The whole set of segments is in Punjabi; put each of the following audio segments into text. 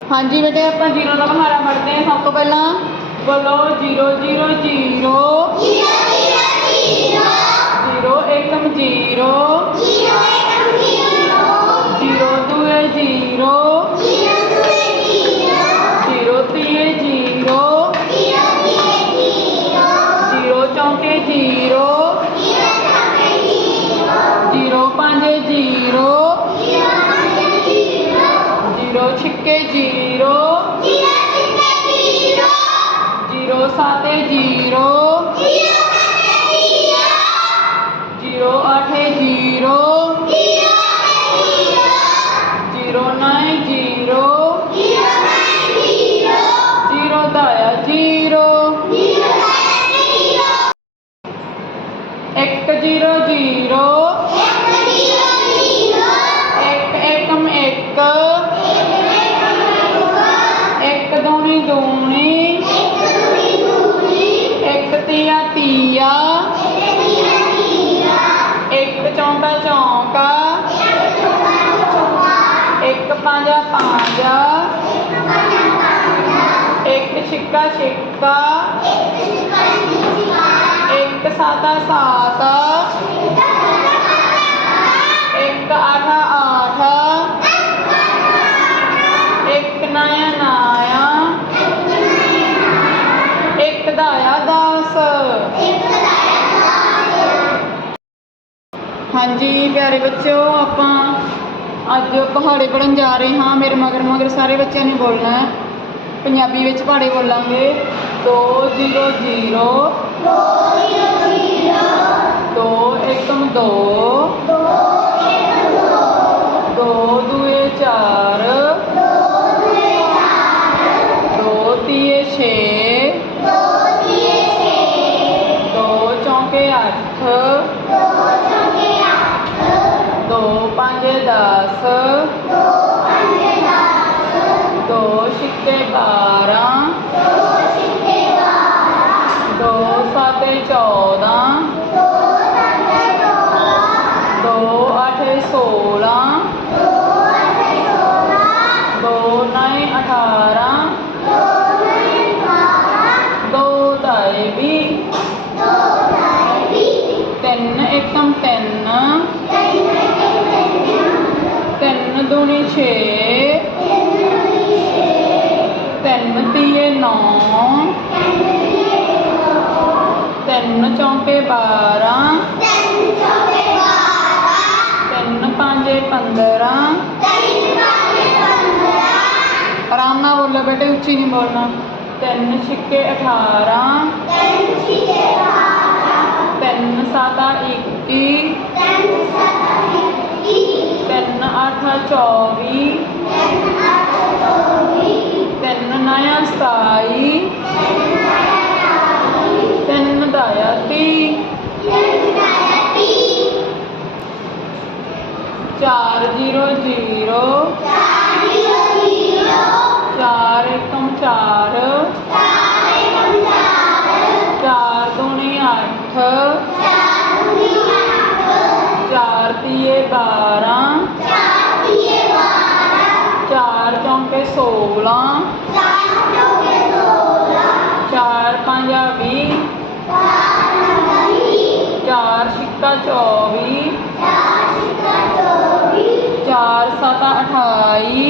ਹਾਂਜੀ ਬੇਟੇ ਆਪਾਂ ਜ਼ੀਰੋ ਦਾ ਮਹਾਰਾ ਪੜ੍ਹਦੇ ਹਾਂ। ਸਭ ਤੋਂ ਪਹਿਲਾਂ ਬੋਲੋ 0 0 0 0 0 1 0 ਜ਼ੀਰੋ ਤੀਆ ਤੀਆ। ਇੱਕ ਚੌਂਕਾ ਚੌਂਕਾ। ਇੱਕ ਪੰਜਾ ਪੰਜਾ। ਇੱਕ ਛਿੱਕਾ ਛਿੱਕਾ। ਇੱਕ ਸਾਤਾ ਸਾਤਾ ਇੱਕ ਆਠਾ ਆਠਾ ਇੱਕ ਨਾਇਆ ਨਾਇਆ ਇੱਕ ਦਾਇਆ ਦਸ ਹਾਂਜੀ, ਪਿਆਰੇ ਬੱਚਿਓ, ਆਪਾਂ ਅੱਜ ਪਹਾੜੇ ਪੜਨ ਜਾ ਰਹੇ ਹਾਂ। ਮੇਰੇ ਮਗਰ ਮਗਰ ਸਾਰੇ ਬੱਚਿਆਂ ਨੇ ਬੋਲਣਾ ਹੈ। ਪੰਜਾਬੀ ਵਿੱਚ ਪਹਾੜੇ ਬੋਲਾਂਗੇ। 2 0 0 2 ਏਕਮ 2 ਪੰਜੇ 10 ਦੋ ਛਿੱਕੇ 12 ਦੋ ਸਾਤੇ 14 ਦੋ ਆਠੇ 16 ਦੋ ਨੌਂ 18 ਦੋ ਦਾਏ ਵੀ ਤਿੰਨ ਏਕਮ ਤਿੰਨ ਛੇ, ਤਿੰਨ ਤੀਏ ਨੌ, ਤਿੰਨ ਚੌਂਕੇ 12 ਤਿੰਨ ਪੰਜੇ 15 ਆਰਾਮ ਨਾਲ ਬੋਲੋ ਬੇਟੇ, ਉੱਚੀ ਨਹੀਂ ਬੋਲਣਾ। ਤਿੰਨ ਛਿੱਕੇ 18 ਤਿੰਨ ਸਾਦਾ 21 ਤਿੰਨ ਅੱਠਾ 24 ਤਿੰਨ ਨਾਇਆ 27 ਤਿੰਨ ਦਾਇਆ 30 ਚਾਰ ਜ਼ੀਰੋ ਜ਼ੀਰੋ, ਚਾਰ ਏਕਮ ਚਾਰ ਚਾਰ ਦੂਣੀ ਅੱਠ, ਚਾਰ ਤੀਏ 12 ਚਾਰ ਚੌਂਕੇ 16 ਚਾਰ ਪੰਜਾ 20 ਚਾਰ ਛਿੱਕਾ 24 ਚਾਰ ਸਤਾ 28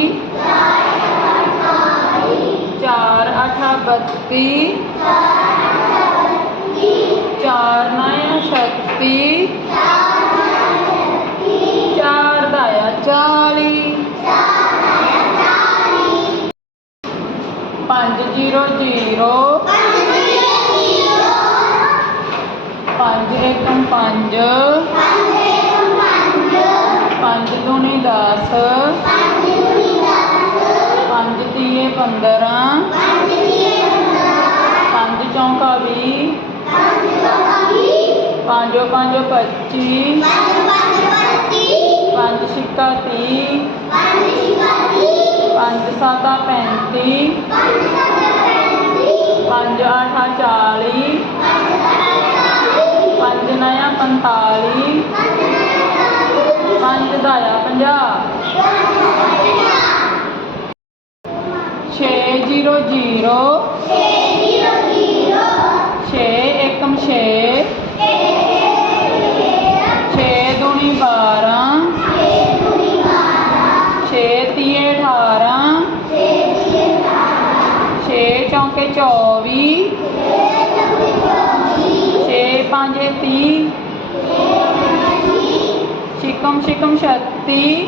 ਚਾਰ ਅਠਾ 32 ਚਾਰ ਨਾਇਆ 36 ਜ਼ੀਰੋ। ਜ਼ੀਰੋ ਪੰਜ ਏਕਮ ਪੰਜ। ਪੰਜ ਦੂਣੀ 10 ਪੰਜ ਤੀਏ 15 ਪੰਜ ਚੌਂਕਾ 20 ਪੰਜੋ ਪੰਜੋ 25 ਪੰਜ ਛਿੱਕਾ 30 ਪੰਜ ਸਾਤਾ 35 ਪੰਜ ਆਠਾ 40 ਪੰਜ ਨਇਆ 45 ਪੰਜ ਦਾਇਆ 50 ਛੇ ਜ਼ੀਰੋ ਜ਼ੀਰੋ। ਛੇ ਏਕਮ ਛੇ। ਛੇ ਦੂਣੀ ਬਾਰਾਂ ਛੇ ਤੀਏ ਅਠਾਰਾਂ ਛੇ ਚੌਂਕੇ ਚੌਵੀ ਛੇ ਪੰਜੇ ਤੀਹ ਛਿਕਮ ਛਿਕਮ ਛੱਤੀ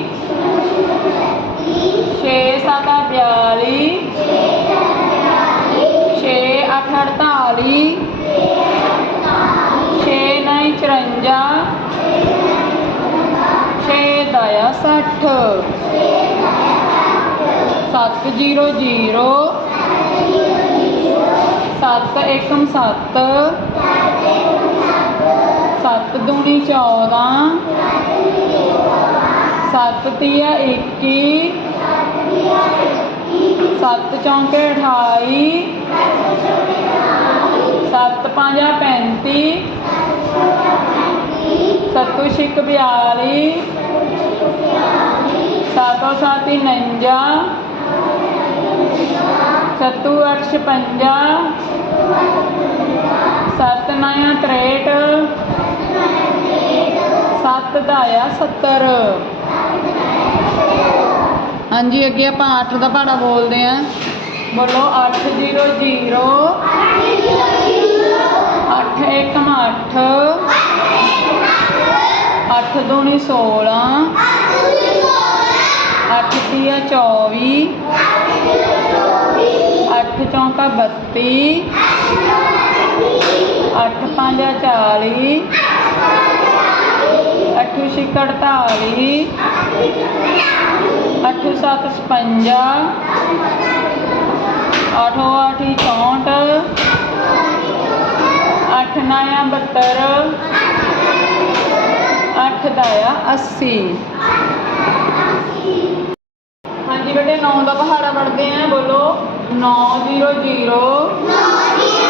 ਛੇ ਸੱਤਾ ਬਿਆਲੀ ਛੇ ਅੱਠ ਅੜਤਾਲੀ ਛੇ ਨੌ ਚੁਰੰਜਾ ਛੇ ਦਾਇਆ ਸੱਠ ਸੱਤ ਜ਼ੀਰੋ ਜ਼ੀਰੋ ਸੱਤ ਏਕਮ ਸੱਤ ਸੱਤ ਦੂਣੀ ਚੌਦਾਂ ਸੱਤ ਤੀਆ ਇੱਕੀ। ਸੱਤ ਚੌਂਕੇ ਅਠਾਈ। ਸੱਤ ਪੰਜਾ ਪੈਂਤੀ। ਸੱਤੂ ਛਿੱਕ ਬਿਆਲੀ। ਸੱਤੋ ਸਾਤੀ ਨੰਜਾ। ਸੱਤੂ ਅੱਠ ਛਪੰਜਾ। ਸੱਤ ਨਾਇਆ ਤਰੇਟ ਦਾ ਆਇਆ 70 ਹਾਂਜੀ, ਅੱਗੇ ਆਪਾਂ 8 ਦਾ ਪਹਾੜਾ ਬੋਲਦੇ ਆਂ। ਬੋਲੋ 8 0 0 8 ਏਕਮ 8 8 ਦੂਣੀ 16 ਅੱਠ ਤੀਆ 24 ਅੱਠ ਚੌਂਕਾ 32 ਅੱਠ ਪੰਜਾ 40 ਅੱਠ ਛਿੱਕ 48 ਅੱਠ ਸੱਤ 56 ਅੱਠੋ ਆਠੀ 64 ਅੱਠ ਨਾਇਆ 72 ਅੱਠ ਦਾਇਆ 80 ਹਾਂਜੀ ਬੇਟੇ 9 ਦਾ ਪਹਾੜਾ ਪੜਦੇ ਆਂ, ਬੋਲੋ। 9 0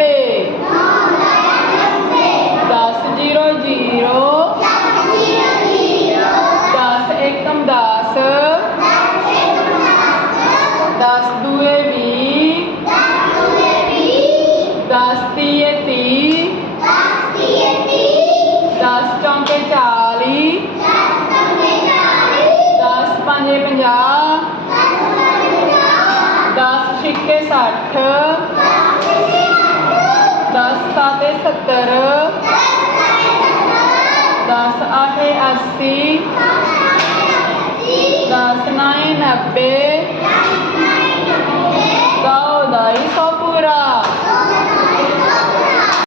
big. 70 10 ਆਹੇ 80 10 9 90